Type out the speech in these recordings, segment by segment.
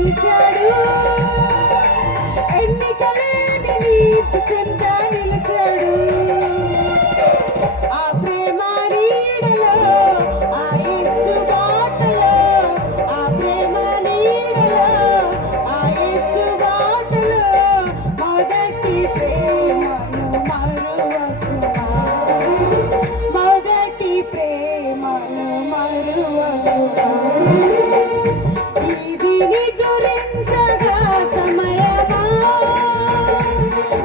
పిలిచాడు, ఎన్నికలేని నీకు చెంత నిలిచాడు. ఆ ప్రేమ నీడలో, ఆ యేసు బాటలో, ఆ ప్రేమ నీడలో, ఆ యేసు బాటలో మొదటి ప్రేమను మరువకుమా, మొదటి ప్రేమను మరువకుమా. ఇది నిదురించగా సమయమా,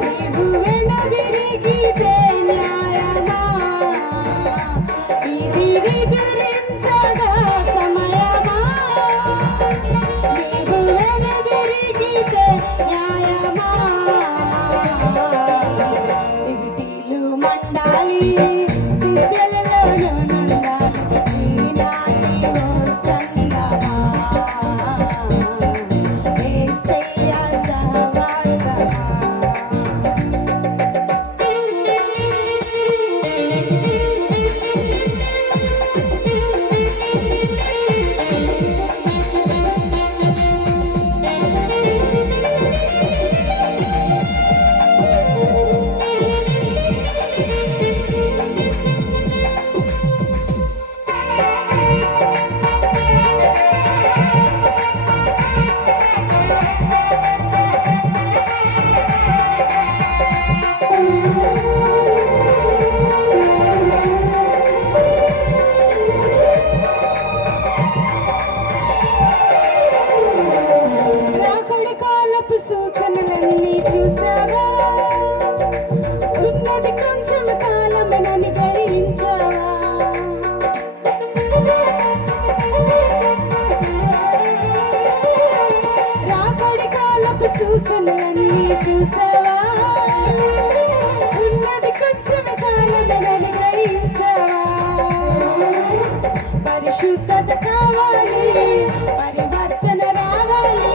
నీవు వెనుదిరిగితే న్యాయమా. ఇది నిదురించగా సమయమా, నీవు వెనుదిరిగితే న్యాయమా. దివిటీలు మండాలి, సిద్ధలలో నుండాలి ఈనాటి ఓ సంగమా. యేసయ్య సహవాసమా. రాకడి కాలపు సూచనలన్నీ చూసావా, ఉన్నది కొంచెం కాలమేనని గ్రహించావా. రాకడి కాలపు సూచనలన్నీ చూసావా, ఉన్నది కొంచెం కాలమేనని గ్రహించావా. పరిశుద్ధత కావాలి, పరివర్తన రావాలి,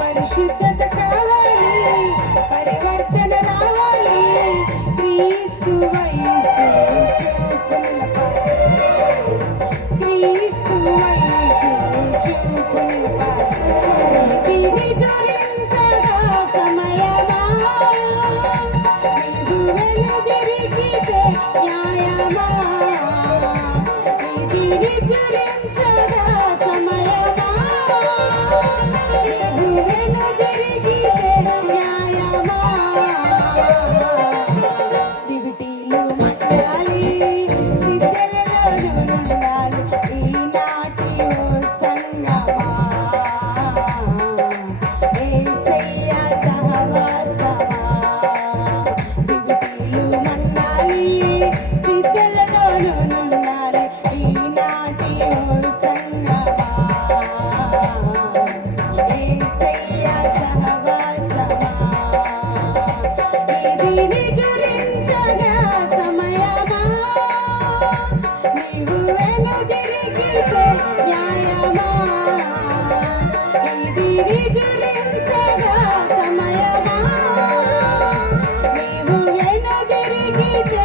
పరిశుద్ధత కావాలి, పరివర్తన రావాలి. క్రీస్తు వైపు చూపు నిలపాలి, క్రీస్తు వైపు చూపు నిలపాలి. ఇది గురించగా సమయమా, నీవు వెనుదిరిగితే న్యాయమా. ఇది గురించగా సమయమా, నీవు వెనుదిరిగితే న్యాయమా. దివిటీలు మండాలి, సిద్ధలలో నుండాలి ఈనాటి ఓ సంగమా. యేసయ్య సహవాసమా. దివిటీలు మండాలి, సిద్ధలలో నుండాలి ఈనాటి ఓ సంగమా. యేసయ్య సహవాసమా. ఇది నిదురించగా సమయమా, నీవు వెనుదిరిగితే న్యాయమా. ఇది నిదురించగా సమయమా, నీవు వెనుదిరిగితే